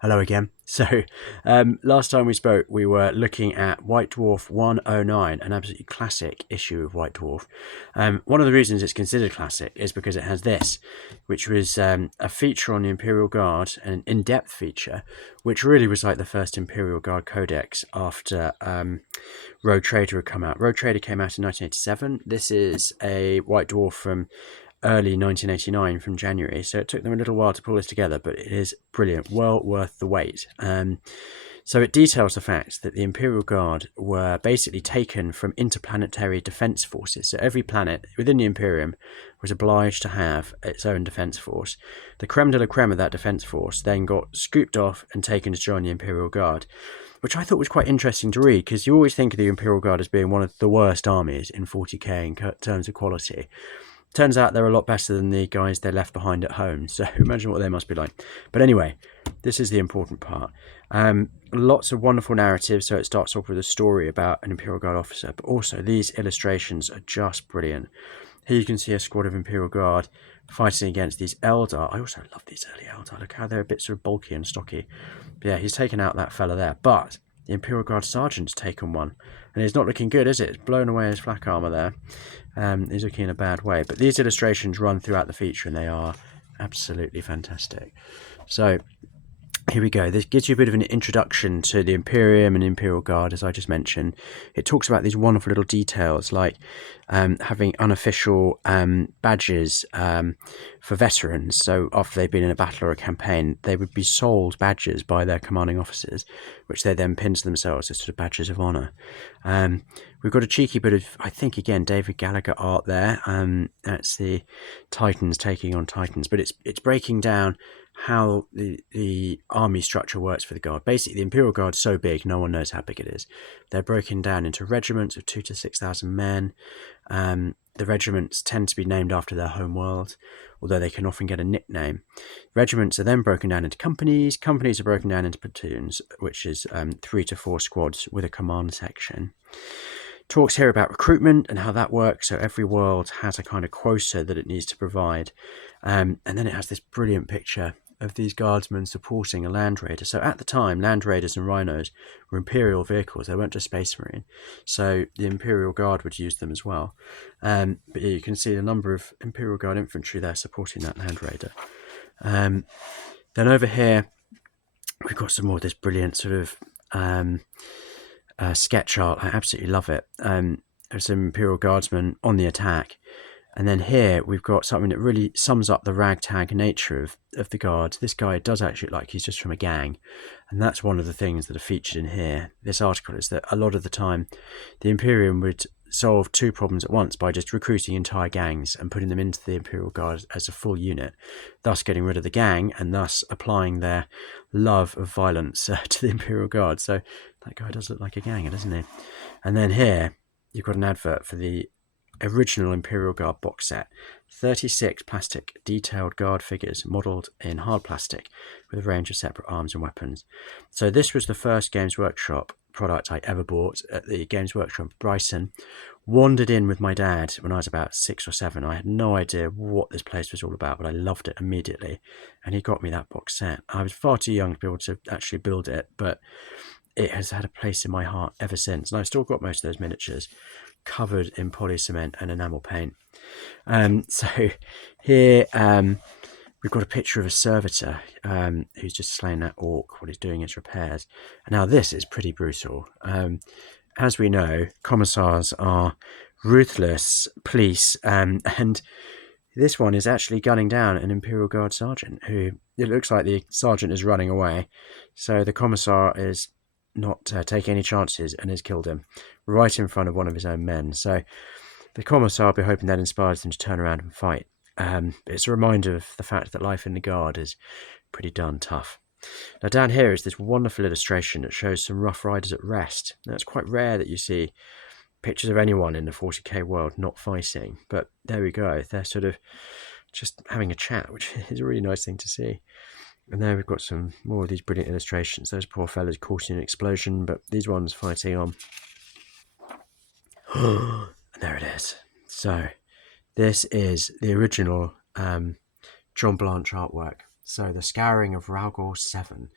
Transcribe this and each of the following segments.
Hello again. So, last time we spoke, we were looking at White Dwarf 109, an absolutely classic issue of White Dwarf. One of the reasons it's considered classic is because it has this, which was a feature on the Imperial Guard, an in-depth feature, which really was like the first Imperial Guard codex after Rogue Trader had come out. Rogue Trader came out in 1987. This is a White Dwarf from early 1989 from January, so it took them a little while to pull this together, but it is brilliant, well worth the wait. So it details the fact that the Imperial Guard were basically taken from interplanetary defense forces. So every planet within the Imperium was obliged to have its own defense force. The creme de la creme of that defense force then got scooped off and taken to join the Imperial Guard, which I thought was quite interesting to read, because you always think of the Imperial Guard as being one of the worst armies in 40k in terms of quality. Turns out they're a lot better than the guys they left behind at home, so imagine what they must be like. But anyway, this is the important part. Lots of wonderful narratives, so it starts off with a story about an Imperial Guard officer, but also these illustrations are just brilliant. Here you can see a squad of Imperial Guard fighting against these Eldar. I also love these early Eldar. Look how they're a bit sort of bulky and stocky. But yeah, he's taken out that fella there, but the Imperial Guard Sergeant's taken one, and he's not looking good, is it? It's blown away his flak armour there. He's looking in a bad way. But these illustrations run throughout the feature, and they are absolutely fantastic. So here we go. This gives you a bit of an introduction to the Imperium and Imperial Guard, as I just mentioned. It talks about these wonderful little details, like having unofficial badges for veterans. So after they've been in a battle or a campaign, they would be sold badges by their commanding officers, which they then pin to themselves as sort of badges of honour. We've got a cheeky bit of, I think, again, David Gallagher art there. That's the Titans taking on Titans, but it's breaking down how the army structure works for the Guard. Basically, the Imperial Guard is so big, no one knows how big it is. They're broken down into regiments of 2,000 to 6,000 men. The regiments tend to be named after their home world, although they can often get a nickname. Regiments are then broken down into companies. Companies are broken down into platoons, which is 3 to 4 squads with a command section. Talks here about recruitment and how that works. So every world has a kind of quota that it needs to provide. And then it has this brilliant picture of these guardsmen supporting a Land Raider. So at the time, Land Raiders and Rhinos were Imperial vehicles. They weren't just Space Marine. So the Imperial Guard would use them as well. But yeah, you can see the number of Imperial Guard infantry there supporting that Land Raider. Then over here, we've got some more of this brilliant sort of sketch art. I absolutely love it. There's some Imperial Guardsmen on the attack. And then here we've got something that really sums up the ragtag nature of the Guards. This guy does actually look like he's just from a gang. And that's one of the things that are featured in here. This article is that a lot of the time the Imperium would solve 2 problems at once by just recruiting entire gangs and putting them into the Imperial Guard as a full unit, thus getting rid of the gang and thus applying their love of violence to the Imperial Guard. So that guy does look like a ganger, doesn't he? And then here you've got an advert for the original Imperial Guard box set. 36 plastic detailed guard figures modelled in hard plastic with a range of separate arms and weapons. So this was the first Games Workshop product I ever bought at the Games Workshop in Brighton. Wandered in with my dad when I was about 6 or 7. I had no idea what this place was all about, but I loved it immediately, and he got me that box set. I was far too young to be able to actually build it, but it has had a place in my heart ever since, and I've still got most of those miniatures covered in poly cement and enamel paint. So here we've got a picture of a servitor who's just slain that orc while he's doing his repairs. And now this is pretty brutal. As we know, commissars are ruthless police, and this one is actually gunning down an Imperial Guard sergeant who, it looks like the sergeant is running away. So the commissar is not taking any chances and has killed him right in front of one of his own men. So the commissar will be hoping that inspires them to turn around and fight. It's a reminder of the fact that life in the Guard is pretty darn tough. Now down here is this wonderful illustration that shows some Rough Riders at rest. Now it's quite rare that you see pictures of anyone in the 40k world not fighting, but there we go. They're sort of just having a chat, which is a really nice thing to see. And there we've got some more of these brilliant illustrations. Those poor fellas caught in an explosion, but these ones fighting on. And there it is. So this is the original John Blanche artwork. So the Scouring of Raugor 7.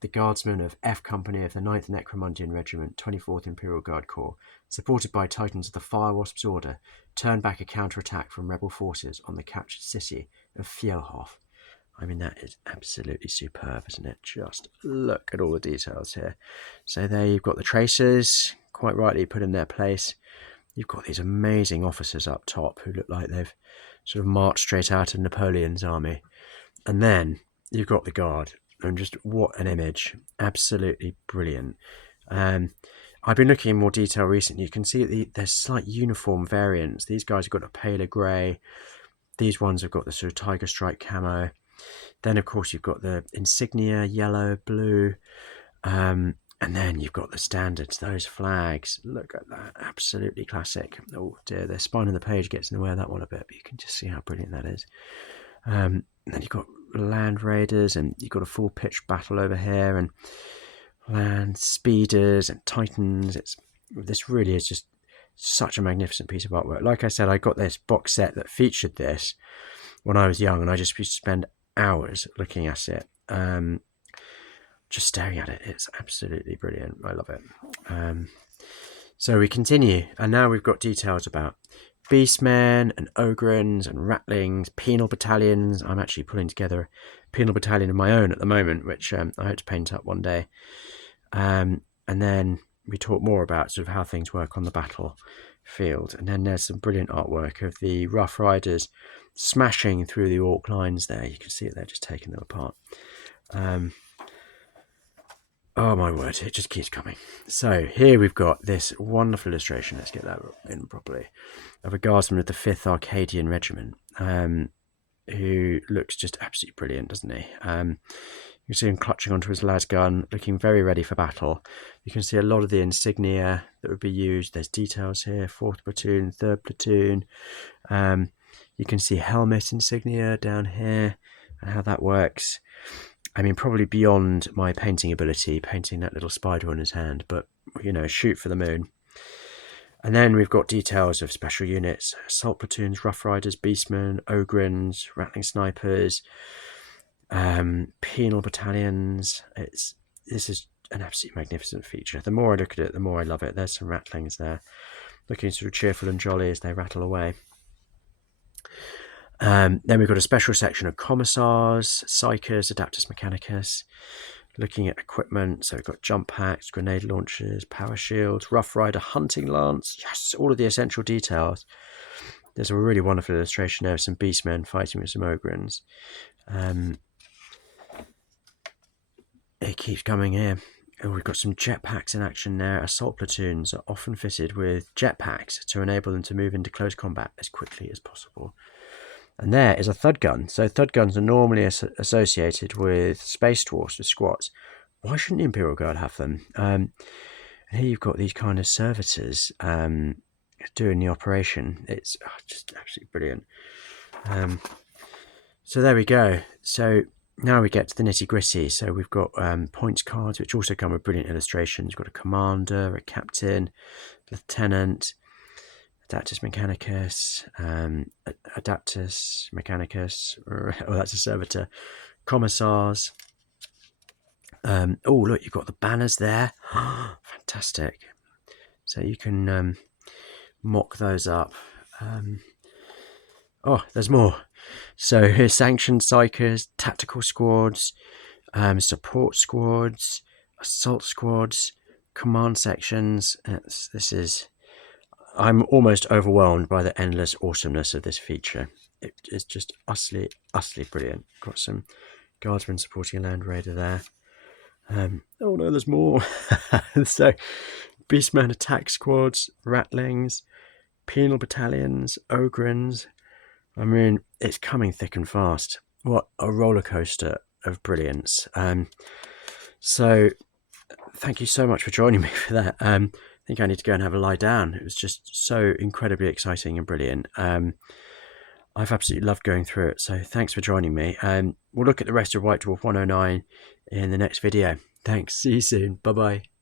The Guardsmen of F Company of the 9th Necromundian Regiment, 24th Imperial Guard Corps, supported by Titans of the Firewasps Order, turned back a counterattack from rebel forces on the captured city of Fjellhof. I mean, that is absolutely superb, isn't it? Just look at all the details here. So there you've got the tracers, quite rightly put in their place. You've got these amazing officers up top who look like they've sort of marched straight out of Napoleon's army. And then you've got the Guard. And just what an image. Absolutely brilliant. I've been looking in more detail recently. You can see there's slight uniform variants. These guys have got a paler grey. These ones have got the sort of tiger stripe camo. Then, of course, you've got the insignia, yellow, blue. And then you've got the standards, those flags. Look at that. Absolutely classic. Oh, dear. The spine of the page gets in the way of that one a bit, but you can just see how brilliant that is. And then you've got land raiders, and you've got a full pitch battle over here, and land speeders and titans. This really is just such a magnificent piece of artwork. Like I said, I got this box set that featured this when I was young, and I just used to spend hours looking at it, just staring at it. It's absolutely brilliant. I love it. So we continue, and now we've got details about beastmen and ogrins and ratlings, penal battalions. I'm actually pulling together a penal battalion of my own at the moment, which I hope to paint up one day. And then we talk more about sort of how things work on the battlefield. And then there's some brilliant artwork of the Rough Riders smashing through the orc lines there. You can see it there, just taking them apart. Oh my word, it just keeps coming. So here we've got this wonderful illustration, let's get that in properly, of a guardsman of the 5th Arcadian Regiment, who looks just absolutely brilliant, doesn't he? You can see him clutching onto his las gun, looking very ready for battle. You can see a lot of the insignia that would be used. There's details here, 4th Platoon, 3rd Platoon. You can see helmet insignia down here and how that works. I mean, probably beyond my painting ability, painting that little spider on his hand, but, you know, shoot for the moon. And then we've got details of special units, assault platoons, rough riders, beastmen, ogrins, rattling snipers, penal battalions. This is an absolutely magnificent feature. The more I look at it, the more I love it. There's some rattlings there, looking sort of cheerful and jolly as they rattle away. Then we've got a special section of commissars, psychers, adaptus mechanicus, looking at equipment. So we've got jump packs, grenade launchers, power shields, rough rider, hunting lance. Yes, all of the essential details. There's a really wonderful illustration there of some beastmen fighting with some ogrins. It keeps coming here. Oh, we've got some jetpacks in action there. Assault platoons are often fitted with jetpacks to enable them to move into close combat as quickly as possible. And there is a thud gun. So thud guns are normally associated with space dwarfs, with squats. Why shouldn't the Imperial Guard have them? And here you've got these kind of servitors doing the operation. It's just absolutely brilliant. So there we go. So now we get to the nitty gritty. So we've got points cards, which also come with brilliant illustrations. We've got a commander, a captain, lieutenant, adaptus mechanicus, adaptus mechanicus, oh, that's a servitor, commissars. Oh, look, you've got the banners there. Fantastic. So you can mock those up. Oh, there's more. So here's sanctioned psychers, tactical squads, support squads, assault squads, command sections. I'm almost overwhelmed by the endless awesomeness of this feature. It is just utterly brilliant. Got some guardsmen supporting a land raider there. Oh no, there's more. So, beastmen attack squads, rattlings, penal battalions, ogrins. I mean, it's coming thick and fast. What a roller coaster of brilliance. So, thank you so much for joining me for that. I think I need to go and have a lie down. It was just so incredibly exciting and brilliant. I've absolutely loved going through it. So thanks for joining me. We'll look at the rest of White Dwarf 109 in the next video. Thanks. See you soon. Bye-bye.